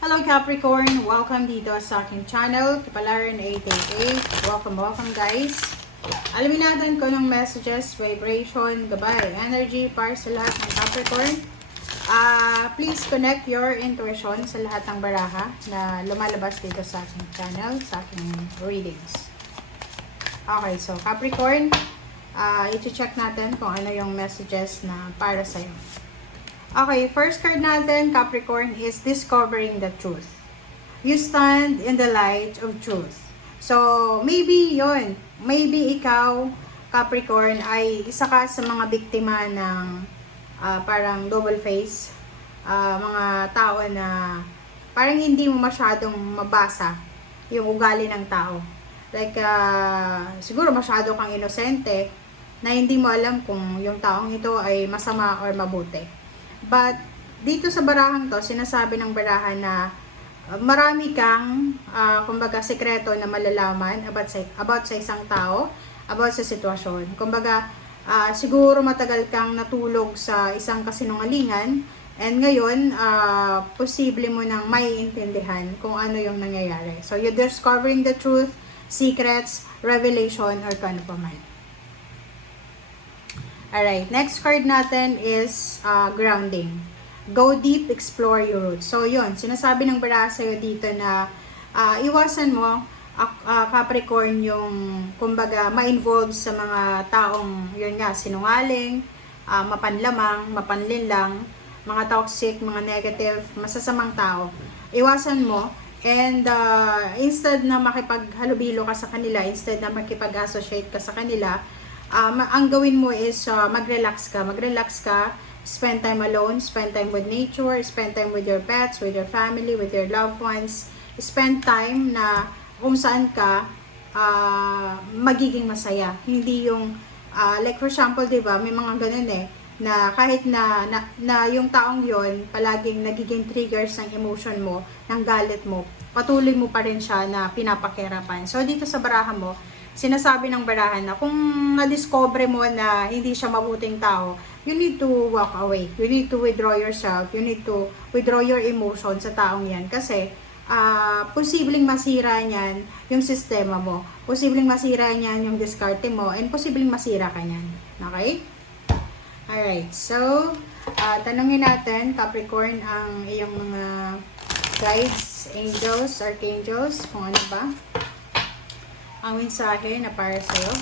Hello Capricorn! Welcome dito sa aking channel, Kipalaran888. Welcome guys! Alamin natin kung anong messages, vibration, gabay, energy para sa lahat ng Capricorn. Please connect your intuition sa lahat ng baraha na lumalabas dito sa aking channel, sa aking readings. Okay, so Capricorn, i-check natin kung ano yung messages na para sa'yo. Okay, first card natin, Capricorn, is discovering the truth. You stand in the light of truth. So, maybe yon, maybe ikaw, Capricorn, ay isa ka sa mga biktima ng parang double face. Mga tao na parang hindi mo masyadong mabasa yung ugali ng tao. Like, siguro masyado kang inosente na hindi mo alam kung yung taong ito ay masama or mabuti. But, dito sa barahang to, sinasabi ng barahan na marami kang, kumbaga, sekreto na malalaman about sa isang tao, about sa sitwasyon. Kumbaga, siguro matagal kang natulog sa isang kasinungalingan, and ngayon, posible mo nang maiintindihan kung ano yung nangyayari. So, you're discovering the truth, secrets, revelation, or kung ano pa man. Alright, next card natin is grounding. Go deep, explore your roots. So, yun, sinasabi ng baraha sa'yo dito na iwasan mo, Capricorn, yung, kumbaga, ma-involve sa mga taong, yun nga, sinungaling, mapanlamang, mapanlinlang, mga toxic, mga negative, masasamang tao. Iwasan mo, and instead na makipaghalubilo ka sa kanila, instead na makipag-associate ka sa kanila, ang gawin mo is mag-relax ka, spend time alone, spend time with nature, spend time with your pets, with your family, with your loved ones, spend time na kung saan ka magiging masaya. Hindi yung, like for example, diba, may mga ganun na kahit na yung taong yon palaging nagiging triggers ng emotion mo, ng galit mo, patuloy mo pa rin siya na pinapakerapan. So, dito sa baraha mo, sinasabi ng barahan na kung na-discover mo na hindi siya mabuting tao, you need to walk away. You need to withdraw yourself. You need to withdraw your emotion sa taong yan. Kasi, posibleng masira niyan yung sistema mo. Posibleng masira niyan yung diskarte mo. And posibleng masira ka niyan. Okay? Alright. So, tanungin natin, Capricorn, ang iyong mga guides, angels, archangels, kung ano ba ang mensahe na para sa'yo.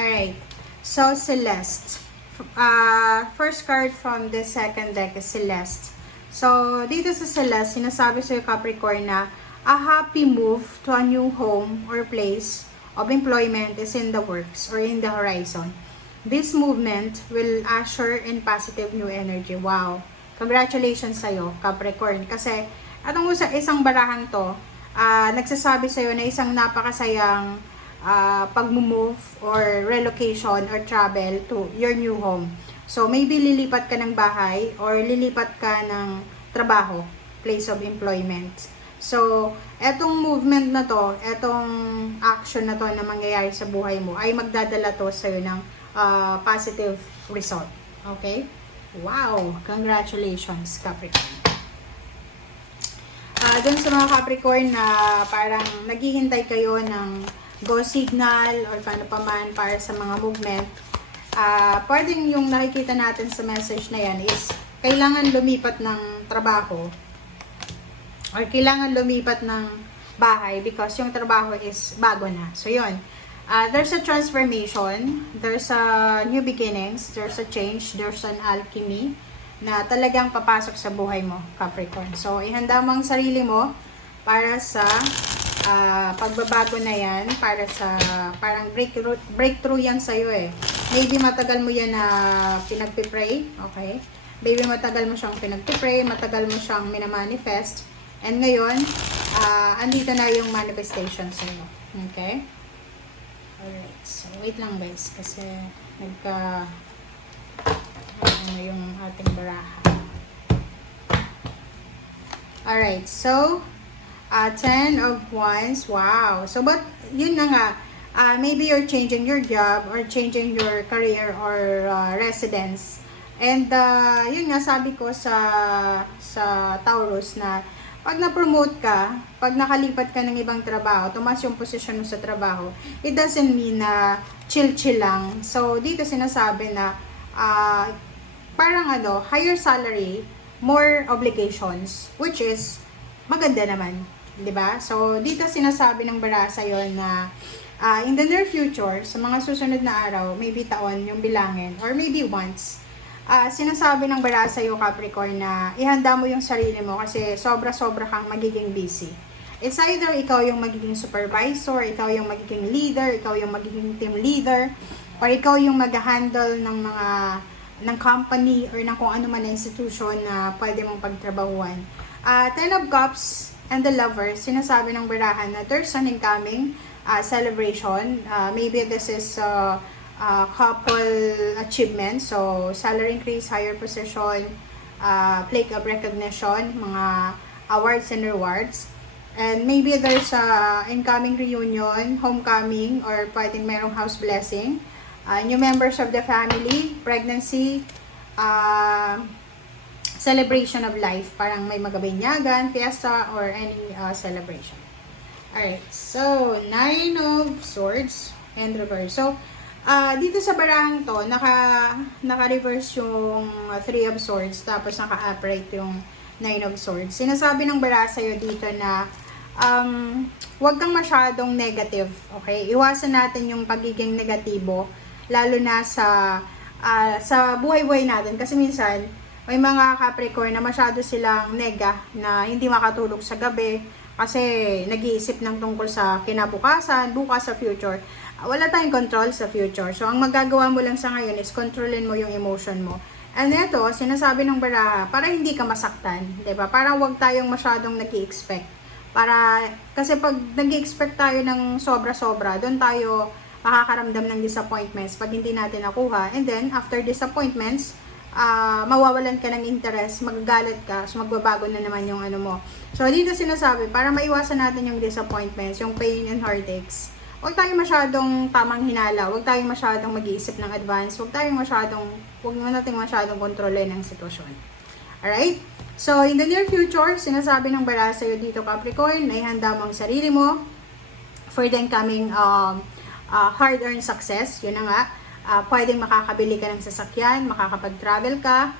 Alright, so Celeste. First card from the second deck is Celeste. So, dito sa Celeste, sinasabi sa'yo, Capricorn, na a happy move to a new home or place of employment is in the works or in the horizon. This movement will usher in positive new energy. Wow! Congratulations sa'yo, Capricorn. Kasi, atong isang barahang to, nagsasabi sa'yo na isang napakasayang pag-move or relocation or travel to your new home. So, maybe lilipat ka ng bahay or lilipat ka ng trabaho, place of employment. So, etong movement na to, etong action na to na mangyayari sa buhay mo, ay magdadala to sa'yo ng positive result. Okay? Wow! Congratulations, Capricorn. Doon sa mga Capricorn na parang naghihintay kayo ng go signal or paano pa man para sa mga movement, pwedeng yung nakikita natin sa message na yan is kailangan lumipat ng trabaho or kailangan lumipat ng bahay because yung trabaho is bago na. So yun, there's a transformation, there's a new beginnings, there's a change, there's an alchemy na talagang papasok sa buhay mo, Capricorn. So ihanda mo ang sarili mo para sa pagbabago na yan, para sa parang breakthrough yan sa'yo Maybe matagal mo yan na pinagpipray, okay? Baby, matagal mo siyang pinagpipray, matagal mo siyang minamanifest. And ngayon, andito na yung manifestation sa'yo. Okay? Alright. So, wait lang guys. Kasi, ano yung ating baraha. Alright. So, 10 of Wands. Wow. So, but, yun na nga. Maybe you're changing your job or changing your career or residence. And yun nga sabi ko sa Taurus na pag na-promote ka, pag nakalipat ka ng ibang trabaho, tumaas yung posisyon mo sa trabaho, it doesn't mean na chill-chill lang. So dito sinasabi na parang higher salary, more obligations, which is maganda naman, 'di ba? So dito sinasabi ng bara sa'yo na in the near future, sa mga susunod na araw, maybe taon yung bilangin, or maybe once, sinasabi ng bara sa'yo, Capricorn, na ihanda mo yung sarili mo kasi sobra-sobra kang magiging busy. It's either ikaw yung magiging supervisor, ikaw yung magiging leader, ikaw yung magiging team leader, or ikaw yung mag-handle ng company or ng kung ano man na institution na pwede mong pagtrabahuan. 10 of Cups and the Lovers, sinasabi ng barahan na there's an incoming celebration. Maybe this is couple achievement, so salary increase, higher position, plaque of recognition, mga awards and rewards, and maybe there's a incoming reunion, homecoming, or pwedeng merong house blessing, new members of the family, pregnancy, celebration of life, parang may magabinyagan, fiesta, or any celebration. Alright, so 9 of Swords and reverse. So dito sa barahang to, naka-reverse yung 3 of Swords, tapos naka-upright yung 9 of Swords. Sinasabi ng baraha sa'yo dito na huwag kang masyadong negative, okay? Iwasan natin yung pagiging negatibo, lalo na sa buhay-buhay natin. Kasi minsan, may mga Capricorn na masyado silang nega, na hindi makatulog sa gabi, kasi nag-iisip ng tungkol sa kinabukasan, bukas, sa future. Wala tayong control sa future. So, ang magagawa mo lang sa ngayon is controlin mo yung emotion mo. And ito, sinasabi ng baraha, para hindi ka masaktan. Diba? Parang huwag tayong masyadong nag-i-expect. Kasi pag nag-i-expect tayo ng sobra-sobra, doon tayo makakaramdam ng disappointments pag hindi natin nakuha. And then, after disappointments, mawawalan ka ng interest, magagalit ka, so magbabago na naman yung ano mo. So, dito sinasabi, para maiwasan natin yung disappointments, yung pain and heartaches, huwag tayong masyadong tamang hinala, huwag tayong masyadong mag-iisip ng advance, huwag natin masyadong kontrolin ng sitwasyon. Alright? So, in the near future, sinasabi ng baraha sa'yo dito, Capricorn, na ihanda mo ang sarili mo for the incoming hard-earned success. Yun na nga. Pwedeng makakabili ka ng sasakyan, makakapag-travel ka,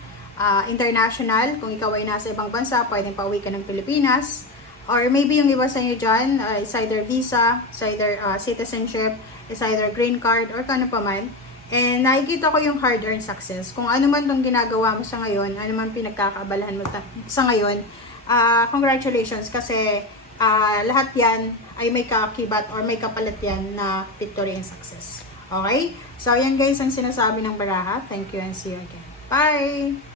international, kung ikaw ay nasa ibang bansa, pwedeng pauwi ka ng Pilipinas. Or maybe yung iba sa inyo dyan, is either visa, is either citizenship, is either green card, or kano pa man. And nakikita ko yung hard-earned success. Kung ano man itong ginagawa mo sa ngayon, ano man pinagkakaabalahan mo sa ngayon, congratulations kasi lahat yan ay may kakibat or may kapalit yan na victory and success. Okay? So, yan guys ang sinasabi ng baraha. Thank you and see you again. Bye!